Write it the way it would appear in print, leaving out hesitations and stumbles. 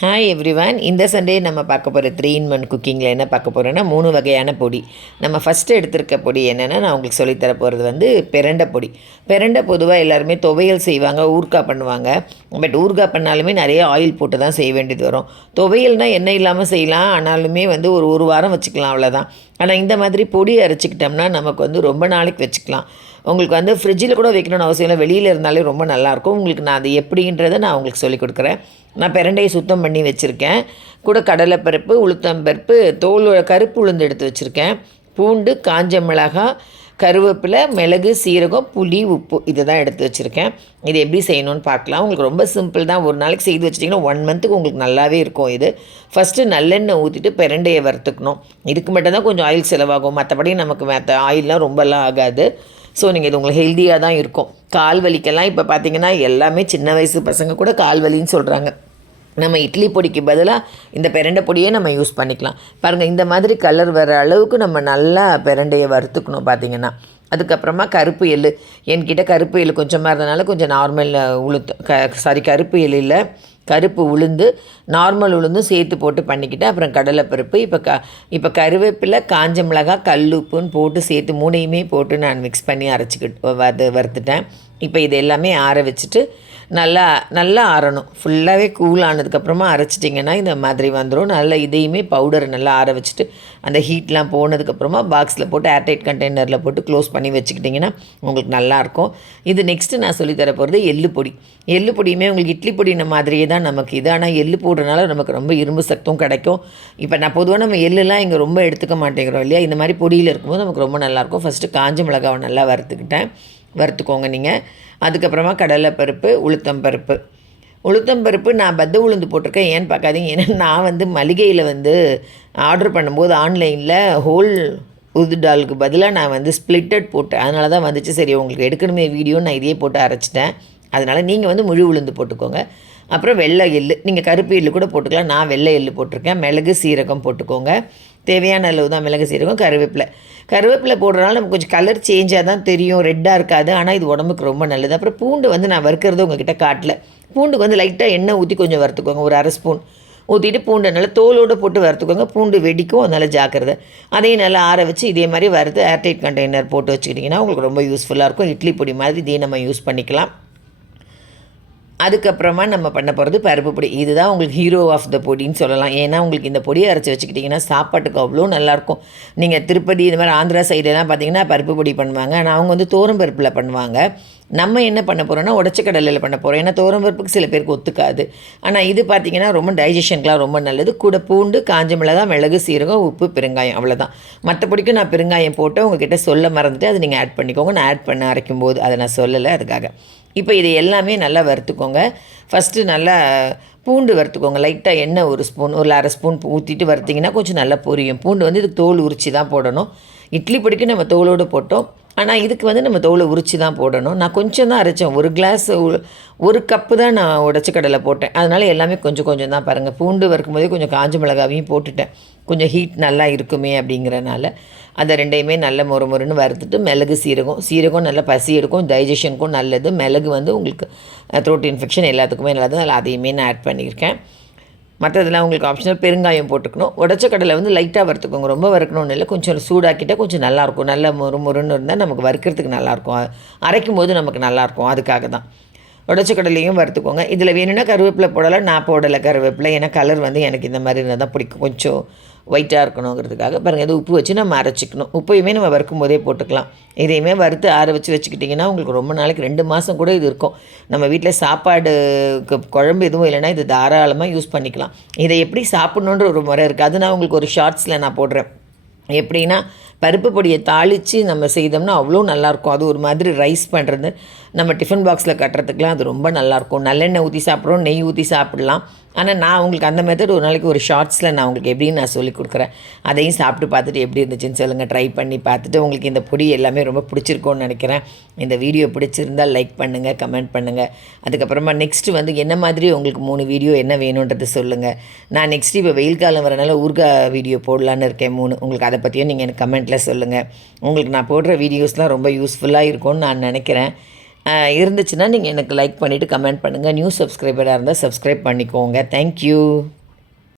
Hi everyone. இந்த Sunday நம்ம பார்க்க போகிற 3 in 1 குக்கிங்கில் என்ன பார்க்க போகிறோன்னா 3 வகையான பொடி. நம்ம ஃபஸ்ட்டு எடுத்திருக்க பொடி என்னென்னா, நான் உங்களுக்கு சொல்லித்தர போகிறது வந்து பிரண்டை பொடி. பிரண்டை பொதுவாக எல்லாருமே துவையல் செய்வாங்க, ஊறுகாய் பண்ணுவாங்க. பட் ஊறுகாய் பண்ணாலுமே நிறைய ஆயில் போட்டு தான் செய்ய வேண்டியது வரும். துவையல்னால் எண்ணெய் இல்லாமல் செய்யலாம், ஆனாலுமே வந்து ஒரு வாரம் வச்சுக்கலாம், அவ்வளோதான். ஆனால் இந்த மாதிரி பொடி அரைச்சிக்கிட்டோம்னா நமக்கு வந்து ரொம்ப நாளைக்கு வச்சுக்கலாம். உங்களுக்கு வந்து ஃப்ரிட்ஜில் கூட வைக்கணும்னு அவசியம் இல்லை, வெளியில் இருந்தாலே ரொம்ப நல்லாயிருக்கும். உங்களுக்கு நான் அது எப்படின்றத நான் உங்களுக்கு சொல்லிக் கொடுக்குறேன். நான் பிரண்டையை சுத்தம் பண்ணி வச்சுருக்கேன். கூட கடலைப்பருப்பு, உளுத்தம்பருப்பு, கருப்பு உளுந்து எடுத்து வச்சுருக்கேன். பூண்டு, காஞ்ச மிளகாய், கருவேப்பிலை, மிளகு, சீரகம், புளி, உப்பு இதை தான் எடுத்து வச்சுருக்கேன். இது எப்படி செய்யணும்னு பார்க்கலாம். உங்களுக்கு ரொம்ப சிம்பிள் தான். ஒரு நாளைக்கு செய்து வச்சிட்டிங்கன்னா 1 மந்த்துக்கு உங்களுக்கு நல்லாவே இருக்கும். இது ஃபஸ்ட்டு நல்லெண்ணெய் ஊற்றிட்டு பிரண்டையை வறுத்துக்கணும். இதுக்கு மட்டும் தான் கொஞ்சம் ஆயில் செலவாகும், மற்றபடி நமக்கு மற்ற ஆயிலெலாம் ரொம்பலாம் ஆகாது. ஸோ நீங்கள் இது உங்களுக்கு ஹெல்த்தியாக தான் இருக்கும். கால் வலிக்கெல்லாம் இப்போ பார்த்திங்கன்னா எல்லாமே சின்ன வயசு பசங்க கூட கால் வலின்னு சொல்கிறாங்க. நம்ம இட்லி பொடிக்கு பதிலாக இந்த பிரண்டை பொடியே நம்ம யூஸ் பண்ணிக்கலாம். பாருங்கள், இந்த மாதிரி கலர் வர அளவுக்கு நம்ம நல்லா பிரண்டையை வறுத்துக்கணும். பார்த்திங்கன்னா அதுக்கப்புறமா கருப்பு எள்ளு, என்கிட்ட கருப்பு எள்ளு கொஞ்சமாக இருந்தனால கொஞ்சம் நார்மல் கருப்பு எள்ளு இல்லை, கருப்பு உளுந்து, நார்மல் உளுந்தும் சேர்த்து போட்டு பண்ணிக்கிட்டு, அப்புறம் கடலைப்பருப்பு, இப்போ கருவேப்பிலை, காஞ்ச மிளகாய், கல்லுப்புன்னு போட்டு சேர்த்து 3யுமே போட்டு நான் மிக்ஸ் பண்ணி அரைச்சிக்கிட்டு வறுத்துட்டேன். இப்போ இது எல்லாமே ஆற வச்சுட்டு நல்லா ஆறணும். ஃபுல்லாகவே கூல் ஆனதுக்கப்புறமா அரைச்சிட்டிங்கன்னா இந்த மாதிரி வந்துடும். நல்லா இதையுமே பவுடரை நல்லா ஆற வச்சுட்டு அந்த ஹீட்லாம் போனதுக்கப்புறமா பாக்ஸில் போட்டு ஏர்டைட் கண்டெய்னரில் போட்டு க்ளோஸ் பண்ணி வச்சுக்கிட்டிங்கன்னா உங்களுக்கு நல்லாயிருக்கும். இது நெக்ஸ்ட்டு நான் சொல்லித்தர போகிறது எள்ளு பொடி. எள்ளு பொடியுமே உங்களுக்கு இட்லி பொடி மாதிரியே தான் நமக்கு இது. ஆனால் எள்ளு போடுறதுனால நமக்கு ரொம்ப இரும்பு சத்தும் கிடைக்கும். இப்போ நான் பொதுவாக நம்ம எள்ளுலாம் இங்கே ரொம்ப எடுத்துக்க மாட்டேங்கிறோம் இல்லையா, இந்த மாதிரி பொடியில் இருக்கும்போது நமக்கு ரொம்ப நல்லாயிருக்கும். ஃபஸ்ட்டு காஞ்ச மிளகாவை நல்லா வறுத்துக்கோங்க நீங்கள். அதுக்கப்புறமா கடலைப்பருப்பு, உளுத்தம்பருப்பு நான் பத்த உளுந்து போட்டிருக்கேன். ஏன்னு பார்க்காதீங்க, ஏன்னா நான் வந்து மளிகையில் வந்து ஆர்டர் பண்ணும்போது ஆன்லைனில் ஹோல் உருது டாலுக்கு பதிலாக நான் வந்து ஸ்ப்ளிட்டட் போட்டேன். அதனால தான் வந்துச்சு. சரி, உங்களுக்கு எடுக்கணுமே வீடியோ, நான் இதையே போட்டு அரைச்சிட்டேன். அதனால் நீங்கள் வந்து முழு உளுந்து போட்டுக்கோங்க. அப்புறம் வெள்ளை எள்ளு, நீங்கள் கருப்பு எள்ளு கூட போட்டுக்கலாம். நான் வெள்ளை எள்ளு போட்டிருக்கேன். மிளகு, சீரகம் போட்டுக்கோங்க. தேவையான அளவு தான் மிளகு, சீரகம், கருவேப்பிலை போடுறதுனால நமக்கு கொஞ்சம் கலர் சேஞ்சாக தான் தெரியும், ரெட்டாக இருக்காது. ஆனால் இது உடம்புக்கு ரொம்ப நல்லது. அப்புறம் பூண்டு வந்து நான் வறுக்கிறது உங்ககிட்ட காட்டல. பூண்டுக்கு வந்து லைட்டாக எண்ணெய் ஊற்றி கொஞ்சம் வறுத்துக்கோங்க, ஒரு 1/2 ஸ்பூன் ஊற்றிட்டு பூண்டை நல்லா தோலோடு போட்டு வறுத்துக்கோங்க. பூண்டு வெடிக்கும், அதனால் ஜாக்கிரதை. அதையும் நல்லா ஆற வச்சு இதே மாதிரி வறுத்து ஏர்டைட் கண்டெய்னர் போட்டு வச்சுக்கிட்டிங்கன்னா உங்களுக்கு ரொம்ப யூஸ்ஃபுல்லாக இருக்கும். இட்லி பொடி மாதிரி இதையும் நம்ம யூஸ் பண்ணிக்கலாம். அதுக்கப்புறமா நம்ம பண்ண போகிறது பருப்பு பொடி. இதுதான் உங்களுக்கு ஹீரோ ஆஃப் த பொடின்னு சொல்லலாம். ஏன்னா உங்களுக்கு இந்த பொடியை அரைச்சி வச்சுக்கிட்டிங்கன்னா சாப்பாட்டுக்கு அவ்வளோ நல்லாயிருக்கும். நீங்கள் திருப்பதி இந்த மாதிரி ஆந்திரா சைடெல்லாம் பார்த்திங்கன்னா பருப்பு பொடி பண்ணுவாங்க. ஆனால் அவங்க வந்து பருப்பில் பண்ணுவாங்க. நம்ம என்ன பண்ண போகிறோன்னா உடச்சக்கடலையில் பண்ண போகிறோம். ஏன்னா பருப்புக்கு சில பேருக்கு ஒத்துக்காது. ஆனால் இது பார்த்திங்கன்னா ரொம்ப டைஜஷனுக்குலாம் ரொம்ப நல்லது. கூட பூண்டு, காஞ்ச மிளகாய், மிளகு, சீரகம், உப்பு, பெருங்காயம், அவ்வளோதான். மற்றபடிக்கும் நான் பெருங்காயம் போட்டு உங்ககிட்ட சொல்ல மறந்துட்டு அதை நீங்கள் ஆட் பண்ணிக்கோங்க. நான் ஆட் பண்ண அரைக்கும் போது அதை நான் சொல்லலை, அதுக்காக. இப்போ இதை எல்லாமே நல்லா வறுத்துக்கோங்க. ஃபஸ்ட்டு நல்லா பூண்டு வறுத்துக்கோங்க. லைட்டாக எண்ணெய் 1 ஸ்பூன், ஒரு 1/2 ஸ்பூன் ஊற்றிட்டு வறுத்திங்கன்னா கொஞ்சம் நல்லா பொரியும். பூண்டு வந்து இதுக்கு தோல் உரித்து தான் போடணும். இட்லி பொடிக்கு நம்ம தோலோடு போட்டோம், ஆனால் இதுக்கு வந்து நம்ம தோலை உரித்து தான் போடணும். நான் கொஞ்சம் தான் அரைச்சேன். 1 கப்பு தான் நான் உடச்சக்கடலை போட்டேன். அதனால் எல்லாமே கொஞ்சம் தான். பாருங்கள், பூண்டு வறுக்கும் போதே கொஞ்சம் காஞ்ச மிளகாவையும் போட்டுட்டேன். கொஞ்சம் ஹீட் நல்லா இருக்குமே அப்படிங்கிறனால அதை 2யுமே நல்ல மொறுன்னு வறுத்துட்டு மிளகு, சீரகம் நல்லா பசி எடுக்கும், டைஜஷனுக்கும் நல்லது. மிளகு வந்து உங்களுக்கு த்ரோட் இன்ஃபெக்ஷன் எல்லாத்துக்குமே நல்லது. அதில் அதையுமே நான் ஆட் பண்ணியிருக்கேன். மற்றதெல்லாம் உங்களுக்கு ஆப்ஷனல். பெருங்காயம் போட்டுக்கணும். உடச்சக்கடலை வந்து லைட்டாக வறுத்துக்கோங்க, ரொம்ப வறுக்கணும்னு இல்லை. கொஞ்சம் சூடாக்கிட்டால் கொஞ்சம் நல்லாயிருக்கும். நல்ல மொறுன்னு இருந்தால் நமக்கு வறுக்கிறதுக்கு நல்லாயிருக்கும், அரைக்கும் போது நமக்கு நல்லாயிருக்கும். அதுக்காக தான் உடச்சக்கடலையும் வறுத்துக்கோங்க. இதில் வேணும்னா கருவேப்பிலை போடலாம், நான் போடலை கருவேப்பிலை. ஏன்னா கலர் வந்து எனக்கு இந்த மாதிரி இருந்தால் தான் பிடிக்கும், கொஞ்சம் ஒயிட்டாக இருக்கணுங்கிறதுக்காக. பாருங்கள், இது உப்பு வச்சு நம்ம அரைச்சிக்கணும். உப்பையுமே நம்ம வறுக்கும் போதே போட்டுக்கலாம். இதையுமே வறுத்து ஆற வச்சுக்கிட்டிங்கன்னா உங்களுக்கு ரொம்ப நாளைக்கு 2 மாதம் கூட இது இருக்கும். நம்ம வீட்டில் சாப்பாடுக்கு குழம்பு எதுவும் இல்லைன்னா இது தாராளமாக யூஸ் பண்ணிக்கலாம். இதை எப்படி சாப்பிட்ணுன்ற ஒரு முறை இருக்குது, அது நான் உங்களுக்கு ஒரு ஷார்ட்ஸில் நான் போடுறேன். எப்படின்னா, பருப்பு பொடியை தாளித்து நம்ம செய்தோம்னா அவ்வளோ நல்லாயிருக்கும். அது ஒரு மாதிரி ரைஸ் பண்ணுறது, நம்ம டிஃபன் பாக்ஸில் கட்டுறதுக்குலாம் அது ரொம்ப நல்லாயிருக்கும். நல்லெண்ணெய் ஊற்றி சாப்பிட்றோம், நெய் ஊற்றி சாப்பிட்லாம். ஆனால் நான் உங்களுக்கு அந்த மெத்தட் ஒரு நாளைக்கு ஒரு ஷார்ட்ஸில் நான் உங்களுக்கு எப்படின்னு நான் சொல்லிக் கொடுக்குறேன். அதையும் சாப்பிட்டு பார்த்துட்டு எப்படி இருந்துச்சுன்னு சொல்லுங்கள். ட்ரை பண்ணி பார்த்துட்டு உங்களுக்கு இந்த பொடி எல்லாமே ரொம்ப பிடிச்சிருக்கோன்னு நினைக்கிறேன். இந்த வீடியோ பிடிச்சிருந்தால் லைக் பண்ணுங்கள், கமெண்ட் பண்ணுங்கள். அதுக்கப்புறமா நெக்ஸ்ட்டு வந்து என்ன மாதிரி உங்களுக்கு 3 வீடியோ என்ன வேணுன்றது சொல்லுங்கள். நான் நெக்ஸ்ட்டு இப்போ வெயில் காலம் வரனால ஊறுகாய் வீடியோ போடலான்னு இருக்கேன் 3. உங்களுக்கு அதை பற்றியும் நீங்கள் எனக்கு கமெண்ட்டில் சொல்லுங்கள். உங்களுக்கு நான் போடுற வீடியோஸ்லாம் ரொம்ப யூஸ்ஃபுல்லாக இருக்கும்னு நான் நினைக்கிறேன். இருந்துச்சுன்னா நீங்கள் எனக்கு லைக் பண்ணிவிட்டு கமெண்ட் பண்ணுங்கள். நியூ சப்ஸ்கிரைபராக இருந்தால் சப்ஸ்கிரைப் பண்ணிக்கோங்க. தேங்க்யூ.